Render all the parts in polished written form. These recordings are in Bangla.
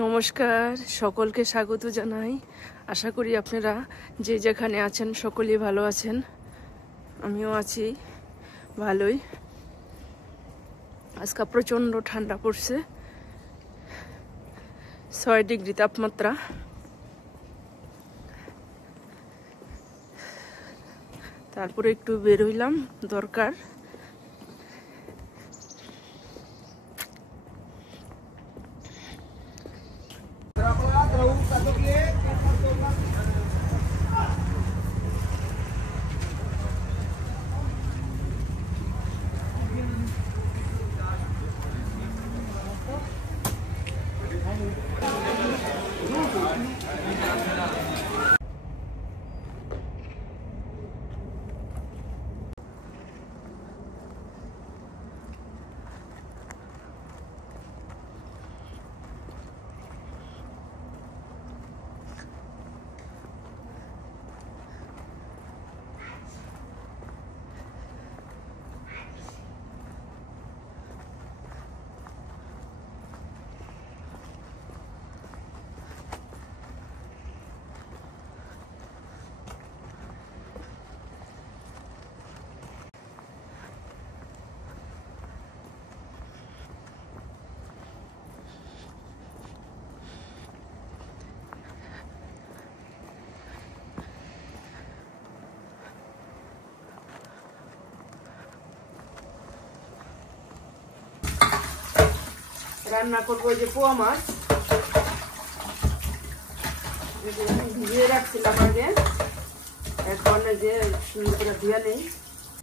নমস্কার, সকলকে স্বাগত জানাই। আশা করি আপনারা যে যেখানে আছেন সকলেই ভালো আছেন। আমিও আছি ভালোই। আজকে প্রচণ্ড ঠান্ডা পড়ছে, 6 ডিগ্রি তাপমাত্রা। তারপরে একটু বের হইলাম, দরকার। রান্না করবো যে পোয়া মাছ, ভিজিয়ে রাখছিলাম আগে, এখন যে সুন্দর করে ধুয়ে নেই।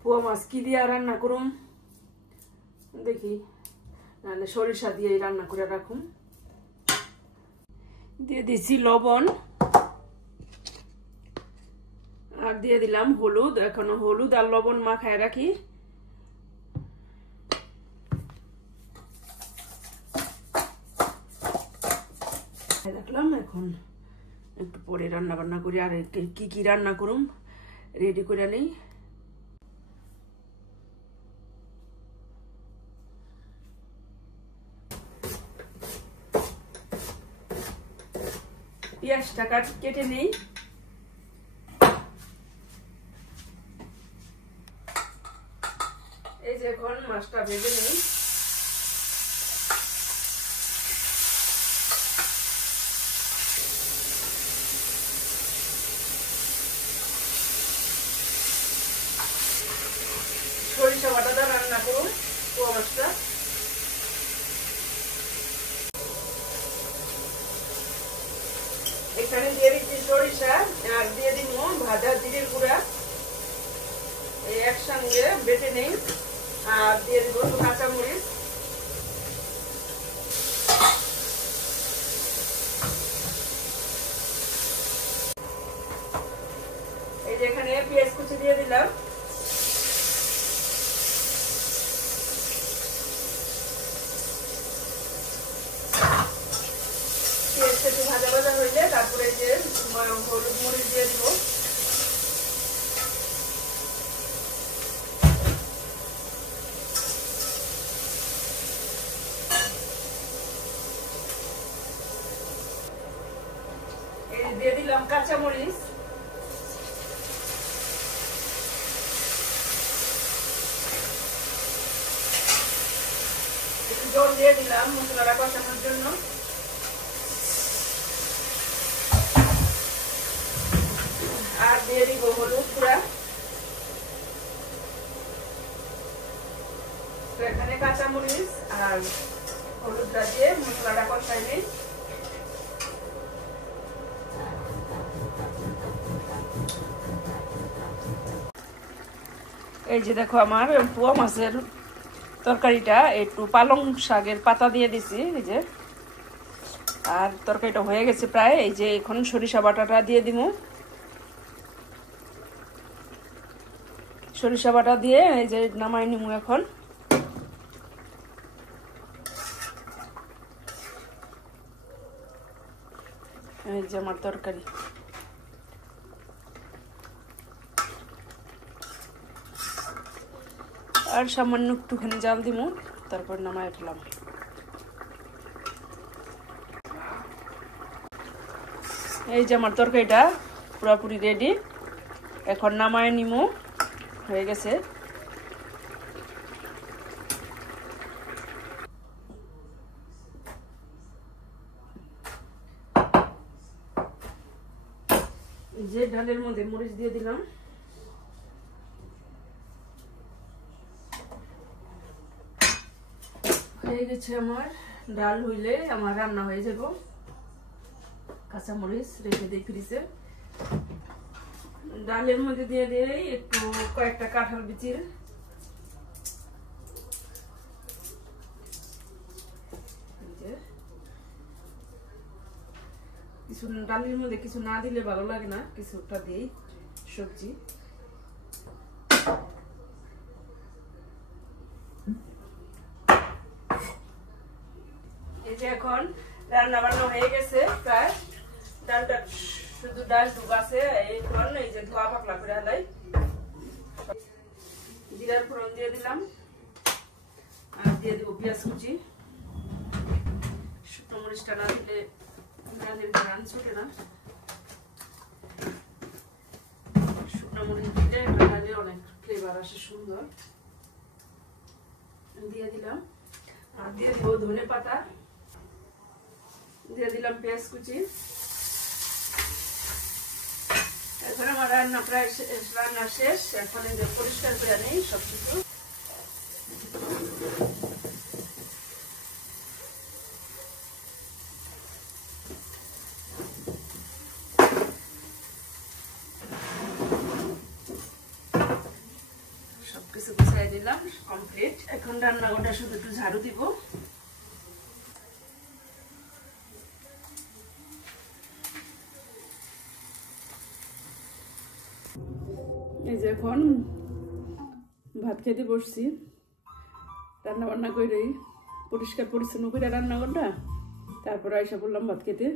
পোয়া মাছ কি দিয়ে রান্না করুম দেখি, নাহলে সরিষা দিয়ে রান্না করে রাখুন। দিয়ে দিছি লবণ আর দিয়ে দিলাম হলুদ। এখনো হলুদ আর লবণ মাখায় রাখি। রাখলাম, এখন একটু পরে রান্না বান্না করি। আর কি কি রান্না করুম রেডি করে নেই। পেঁয়াজটা কেটে নেই। এই যে এখন মাছটা ভেজে নেই। সরিষা বাটাটা রান্না করুন পোয়া মাছটা। এখানে দিয়ে দিচ্ছি সরিষা আর দিয়ে দিব ভাজা জিরের গুঁড়া, এই একসঙ্গে বেটে নেই। আর দিয়ে দিব কাঁচামরিচ। এই যে এখানে পেঁয়াজ কুচি দিয়ে দিলাম। একটু ভাজা ভাজা হইলে তারপরে যে হলুদ মরিচ দিয়ে দিব। এই দিয়ে দিলাম কাঁচামরিচ। একটু জল দিয়ে দিলাম মশলাটা কষানোর জন্য। আর দিয়ে দিব হলুদ গুঁড়া। তো এখানে কাঁচামরিচ আর হলুদটা দিয়ে মশলাটা কষাই নিই। এই যে দেখো আমার পোয়া মাছের তরকারিটা একটু পালং শাকের পাতা দিয়ে দিছি। এই যে আর তরকারিটা হয়ে গেছে প্রায়। এই যে এখন সরিষা বাটাটা দিয়ে দিব। সরিষা বাটা দিয়ে এই যে নামাই নিমু এখন। এই যে আমার তরকারি। আর সামান্য একটুখানি জাল দিব, তারপর নামায় ফেলাম। এই যে আমার তরকারিটা পুরোপুরি রেডি, এখন নামায় নিমু, হয়ে গেছে। যে ডালের মধ্যে মরিচ দিয়ে দিলাম, হয়ে গেছে আমার ডাল। হইলে আমার রান্না হয়ে যাব। কাঁচা মরিচ রেখে দিই ফ্রিজে। ডালের মধ্যে দিয়ে দিই একটু কয়েকটা কাঁঠাল বিচির, কিছু ডালের মধ্যে কিছু না দিলে ভালো লাগে না, কিছুটা দিই সবজি। এই যে এখন রান্না বান্না হয়ে গেছে প্রায়, ডালটা শুধু ডাল ডুব আছে। এখন এই যে ধোয়া পাকলা করে হালাই, জিরার ফোড়ন দিয়ে দিলাম, আর দিয়ে দেবো পেঁয়াজ কুচি। শুকনো মরিচটা না দিলে ডালের ঘ্রাণ ছোটে না, শুকনো মরিচ দিলে ডালে অনেক ফ্লেভার আসে সুন্দর। দিয়ে দিলাম, আর দিয়ে দিব ধনে পাতা, দিয়ে দিলাম পেঁয়াজ কুচি। এখন আমার রান্না প্রায় রান্না শেষ। এখন এই যে পরিষ্কার করে নেই সবকিছু। সবকিছু গুছাই দিলাম, কমপ্লিট। এখন রান্নাঘরটা শুধু একটু ঝাড়ু দিব। এই যে এখন ভাত খেতে বসছি, রান্না বান্না করে পরিষ্কার পরিচ্ছন্ন করে রান্নাঘরটা, তারপর আইসা বললাম ভাত খেতে।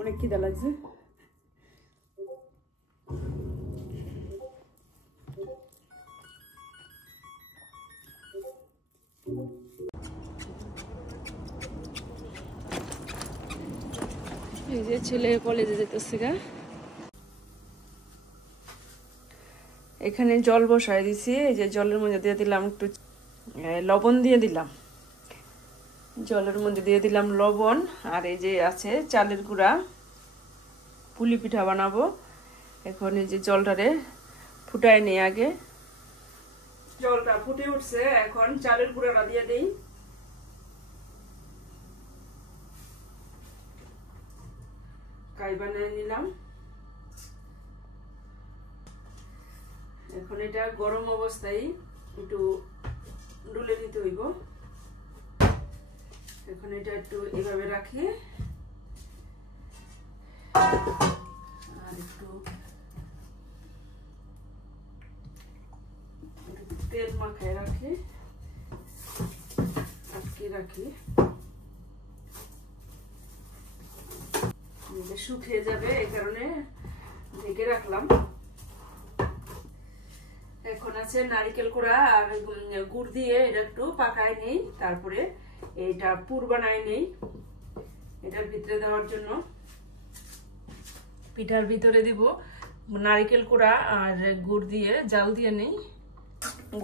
অনেক খিদা লাগছে। এই যে ছেলে কলেজে যেতেছে গা। এখানে জল বসাই দিছি। এই যে জলের মধ্যে দিয়ে দিলাম একটু লবণ দিয়ে দিলাম, জলের মধ্যে দিয়ে দিলাম লবণ। আর এই যে আছে চালের গুঁড়া, পুলি পিঠা বানাবো। এখন এই যে জলটারে ফুটাই নিই আগে। জলটা ফুটে উঠছে, এখন চালের গুঁড়াটা দিয়ে দিই। কাই বানিয়ে নিলাম। এখন এটা গরম অবস্থায় একটু ডুলে নিতে হইব। এখন এটা একটু এভাবে রাখি, আর একটু তেল মাখায় রাখি, আটকে রাখি, শুকিয়ে যাবে, এই কারণে ঢেকে রাখলাম। এখন আছে নারকেল কোড়া আর গুড় দিয়ে এটা একটু পাকায় নেই, তারপরে এটা পুর বানায় নেই এটার ভিতরে দেওয়ার জন্য। পিঠার ভিতরে দিব নারকেল কোড়া আর গুড় দিয়ে জাল দিয়ে নেই।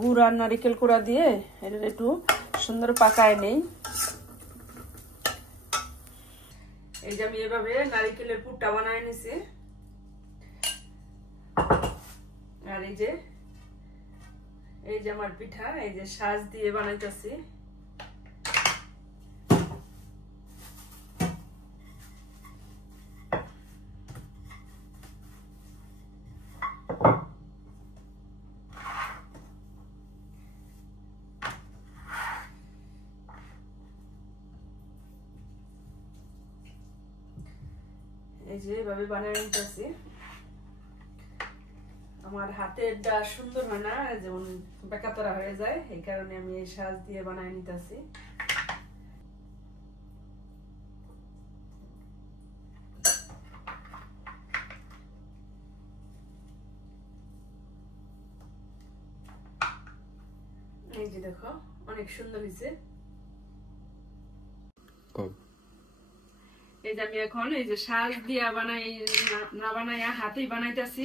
গুড় আর নারকেল কোড়া দিয়ে এটা একটু সুন্দর পাকায় নেই। এই যে আমি এভাবে নারকেলের পুরটা বানায় নিছি। আর এই যে আমার পিঠা, এই যে সাজ দিয়ে বানাইতেছি। এই যে এভাবে বানিয়ে নিতেছি। আমার হাতেরটা সুন্দর হয় না, যেমন বেকাতরা হয়ে যায়, এই কারণে আমি এই সাজ দিয়ে বানিয়ে নিতেছি। এই যে দেখো অনেক সুন্দর হয়েছে। এই যে আমি এখন এই যে শাক দিয়া বানাই না বানাইয়া হাতেই বানাইতেছি,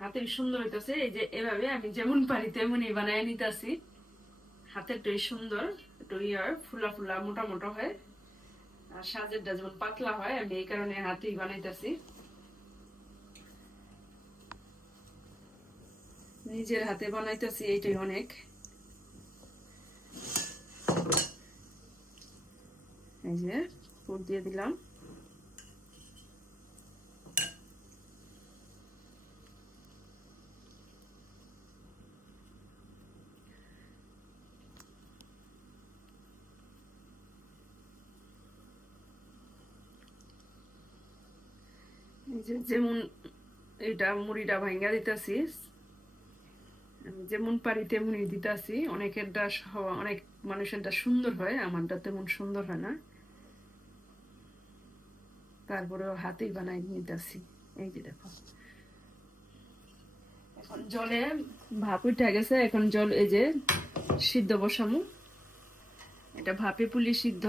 হাতেই সুন্দর হইতেছে। এই যে এভাবে আমি যেমন পারি তেমনই বানাই নিতেছি। হাতেরটাই সুন্দর, একটু ফুলা ফুলা মোটা মোটা হয়, আর সাজেরটা যেমন পাতলা হয়, আমি এই কারণে হাতেই বানাইতেছি। নিজের হাতে বানাইতেছি, এইটাই অনেক। এই যে পুর দিয়ে দিলাম। যেমন এটা মুড়িটা ভাঙ্গা দিতেছি, যেমন পারি তেমনই দিতেছি। অনেকেরটা অনেক মানুষেরটা সুন্দর হয়, আমারটা তেমন সুন্দর হয় না, তারপরেও হাতেই বানাই নিতেছি। এই যে দেখো এখন জলে ভাপ উঠে গেছে, এখন জল এই যে সিদ্ধ বসামু। এটা ভাপে পুলি সিদ্ধ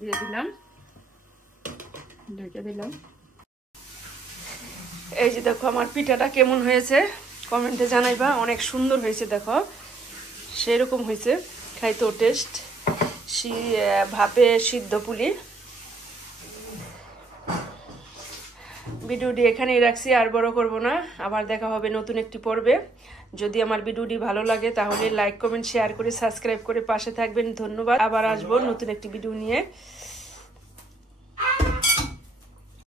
দিয়ে দিলাম, ঢেকে দিলাম। এই যে দেখো আমার পিঠাটা কেমন হয়েছে কমেন্টে জানাইবা। অনেক সুন্দর হয়েছে, দেখো সেরকম হয়েছে, খাইতেও টেস্ট। ভাপে সিদ্ধ পুলি। ভিডিওটি এখানেই রাখছি, আর বড় করব না। আবার দেখা হবে নতুন একটি পর্বে। যদি আমার ভিডিওটি ভালো লাগে তাহলে লাইক কমেন্ট শেয়ার করে সাবস্ক্রাইব করে পাশে থাকবেন। ধন্যবাদ। আবার আসবো নতুন একটি ভিডিও নিয়ে।